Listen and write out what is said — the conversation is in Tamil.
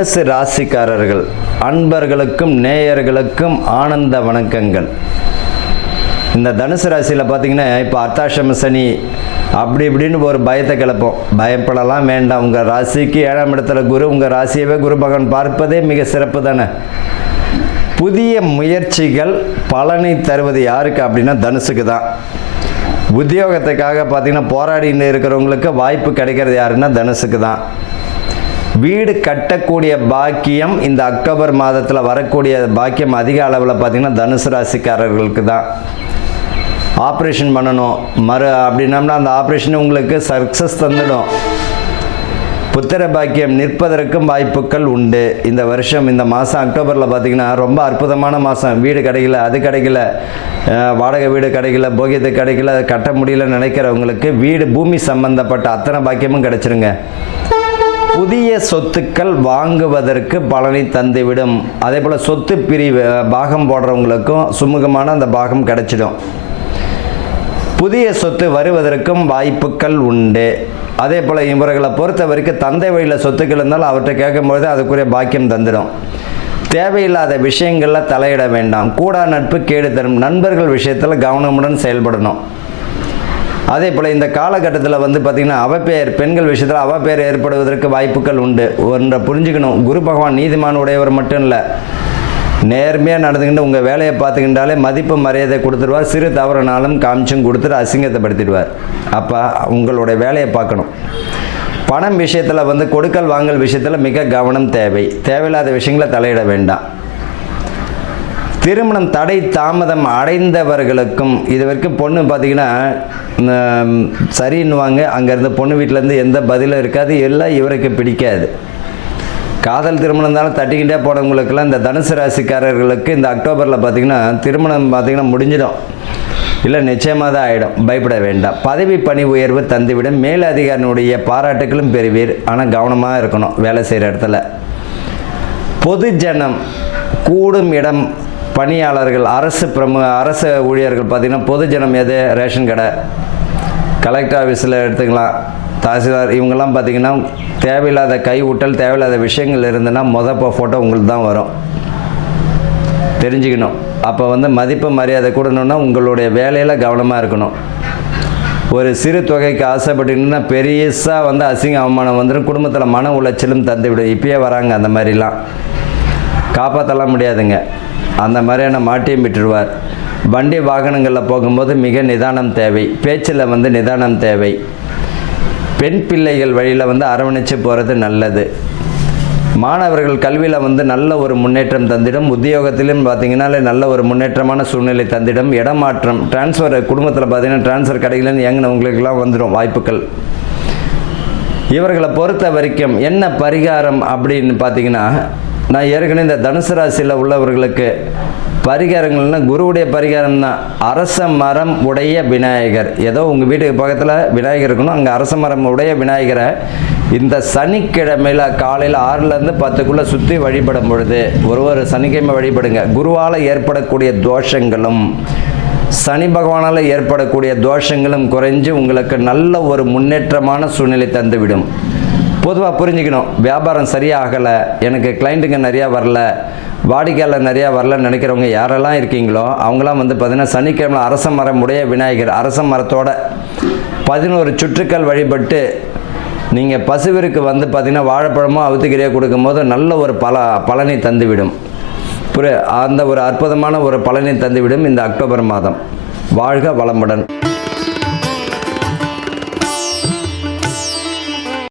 தனுசு ராசிக்காரர்கள் அன்பர்களுக்கும் நேயர்களுக்கும் ஆனந்த வணக்கங்கள். இந்த தனுசு ராசியில் பார்த்தீங்கன்னா இப்போ அர்த்தாஷம சனி அப்படி இப்படின்னு ஒரு பயத்தை கிளப்போம். பயப்படலாம் வேண்டாம். உங்கள் ராசிக்கு ஏழாம் இடத்துல குரு உங்கள் ராசியவே குரு பகவான் பார்ப்பதே மிக சிறப்பு தானே? புதிய முயற்சிகள் பலனை தருவது யாருக்கு அப்படின்னா தனுசுக்கு தான். உத்தியோகத்துக்காக பார்த்தீங்கன்னா போராடின்னு இருக்கிறவங்களுக்கு வாய்ப்பு கிடைக்கிறது யாருன்னா தனுசுக்கு தான். வீடு கட்டக்கூடிய பாக்கியம் இந்த அக்டோபர் மாதத்தில் வரக்கூடிய பாக்கியம் அதிக அளவில் பார்த்தீங்கன்னா தனுசு ராசிக்காரர்களுக்கு தான். ஆப்ரேஷன் பண்ணணும். மறு அப்படின்னம்னா அந்த ஆப்ரேஷன் உங்களுக்கு சக்ஸஸ் தந்துடும். புத்திர பாக்கியம் நிற்பதற்கும் வாய்ப்புகள் உண்டு. இந்த வருஷம் இந்த மாதம் அக்டோபரில் பார்த்தீங்கன்னா ரொம்ப அற்புதமான மாதம் வீடு கிடைக்கல அது கிடைக்கல வாடகை வீடு கிடைக்கல போகியத்து கிடைக்கல அது கட்ட முடியல நினைக்கிறவங்களுக்கு வீடு பூமி சம்பந்தப்பட்ட அத்தனை பாக்கியமும் கிடச்சிருங்க. புதிய சொத்துக்கள் வாங்குவதற்கு பலனை தந்துவிடும். அதே போல் சொத்து பிரிவு பாகம் போடுறவங்களுக்கும் சுமூகமான அந்த பாகம் கிடைச்சிடும். புதிய சொத்து வருவதற்கும் வாய்ப்புகள் உண்டு. அதே போல் இவர்களை பொறுத்த வரைக்கும் தந்தை வழியில் சொத்துக்கள் இருந்தாலும் அவர்கிட்ட கேட்கும்பொழுது அதுக்குரிய பாக்கியம் தந்துடும். தேவையில்லாத விஷயங்களில் தலையிட வேண்டாம். கூடா நட்பு கேடு தரும். நண்பர்கள் விஷயத்தில் கவனமுடன் செயல்படணும். அதே போல் இந்த காலகட்டத்தில் வந்து பார்த்திங்கன்னா அவப்பெயர் பெண்கள் விஷயத்தில் அவப்பெயர் ஏற்படுவதற்கு வாய்ப்புகள் உண்டு. ஒன்றை புரிஞ்சுக்கணும். குரு பகவான் நீதிமான் உடையவர் மட்டும் இல்லை. நேர்மையாக நடந்துக்கிட்டு உங்கள் வேலையை பார்த்துக்கிட்டாலே மதிப்பு மரியாதை கொடுத்துருவார். சிறு தவறுனாலும் காமிச்சும் கொடுத்துட்டு அசிங்கத்தைப்படுத்திடுவார். அப்போ உங்களுடைய வேலையை பார்க்கணும். பணம் விஷயத்தில் வந்து கொடுக்கல் வாங்கல் விஷயத்தில் மிக கவனம் தேவை. தேவையில்லாத விஷயங்களை தலையிட வேண்டாம். திருமணம் தடை தாமதம் அடைந்தவர்களுக்கும் இது வரைக்கும் பொண்ணு பார்த்தீங்கன்னா சரின்னுவாங்க. அங்கேருந்து பொண்ணு வீட்டிலேருந்து எந்த பதிலும் இருக்காது. எல்லாம் இவருக்கு பிடிக்காது. காதல் திருமணம் இருந்தாலும் தட்டிக்கிட்டே போனவங்களுக்கெல்லாம் இந்த தனுசு ராசிக்காரர்களுக்கு இந்த அக்டோபரில் பார்த்தீங்கன்னா திருமணம் பார்த்திங்கன்னா முடிஞ்சிடும். இல்லை நிச்சயமாக தான் ஆகிடும் பயப்பட வேண்டாம். பதவி பணி உயர்வு தந்துவிடும். மேலதிகாரினுடைய பாராட்டுகளும் பெறுவீர். ஆனால் கவனமாக இருக்கணும் வேலை செய்கிற இடத்துல. பொதுஜனம் கூடும் இடம் பணியாளர்கள் அரசு பிரமு அரசு ஊழியர்கள் பார்த்திங்கன்னா பொதுஜனம் எது? ரேஷன் கடை. கலெக்டர் ஆஃபீஸில் எடுத்துக்கலாம். தாசில்தார் இவங்கெல்லாம் பார்த்திங்கன்னா தேவையில்லாத கை ஊட்டல் தேவையில்லாத விஷயங்கள் இருந்ததுன்னா மொதல் ஃபோட்டோ உங்களுக்கு தான் வரும். தெரிஞ்சுக்கணும். அப்போ வந்து மதிப்பு மரியாதை கூடணுன்னா உங்களுடைய வேலையில் கவனமாக இருக்கணும். ஒரு சிறு தொகைக்கு ஆசைப்பட்டீங்கன்னா பெருசாக வந்து அசிங்க அவமானம் வந்துடும் குடும்பத்தில் மன உளைச்சலும் தந்துவிடும். இப்பயே வராங்க அந்த மாதிரிலாம். காப்பாற்றலாம் முடியாதுங்க. அந்த மாதிரியான மாட்டியும் விட்டுருவார் வண்டி வாகனங்களில் போகும்போது மிக நிதானம் தேவை. பேச்சில் வந்து நிதானம் தேவை. பெண் பிள்ளைகள் வழியில் வந்து அரவணைச்சு போகிறது நல்லது. மாணவர்கள் கல்வியில் வந்து நல்ல ஒரு முன்னேற்றம் தந்திடும். உத்தியோகத்திலும் பார்த்தீங்கன்னாலே நல்ல ஒரு முன்னேற்றமான சூழ்நிலை தந்திடும். இடமாற்றம் டிரான்ஸ்ஃபர் குடும்பத்தில் பார்த்தீங்கன்னா டிரான்ஸ்ஃபர் கடைகள்னு இயங்கினவங்களுக்கெல்லாம் வந்துடும் வாய்ப்புகள். இவர்களை பொறுத்த வரைக்கும் என்ன பரிகாரம் அப்படின்னு பார்த்தீங்கன்னா நான் ஏற்கனவே இந்த தனுசு ராசியில் உள்ளவர்களுக்கு பரிகாரங்கள்னா குருவுடைய பரிகாரம் தான் அரச மரம் உடைய விநாயகர். ஏதோ உங்கள் வீட்டுக்கு பக்கத்தில் விநாயகர் இருக்கணும். அங்கே அரச மரம் உடைய விநாயகரை இந்த சனிக்கிழமையில் காலையில் ஆறுலேருந்து பத்துக்குள்ளே சுற்றி வழிபடும் பொழுது ஒரு ஒரு சனிக்கிழமை வழிபடுங்க. குருவால் ஏற்படக்கூடிய தோஷங்களும் சனி பகவானால் ஏற்படக்கூடிய தோஷங்களும் குறைஞ்சு உங்களுக்கு நல்ல ஒரு முன்னேற்றமான சூழ்நிலை தந்துவிடும். பொதுவாக புரிஞ்சுக்கணும். வியாபாரம் சரியாகலை எனக்கு கிளைண்ட்டுங்க நிறையா வரல வாடிக்கையாளர் நிறையா வரலன்னு நினைக்கிறவங்க யாரெல்லாம் இருக்கீங்களோ அவங்களாம் வந்து பார்த்திங்கன்னா சனிக்கிழமை அரச மரம் உடைய விநாயகர் அரச மரத்தோட பதினோரு சுற்றுக்கள் வழிபட்டு நீங்கள் பசுவிற்கு வந்து பார்த்திங்கன்னா வாழைப்பழமோ அவுத்துக்கிறியோ கொடுக்கும்போது நல்ல ஒரு பல பலனை தந்துவிடும். புரிய அந்த ஒரு அற்புதமான ஒரு பலனை தந்துவிடும் இந்த அக்டோபர் மாதம். வாழ்க வளமுடன்.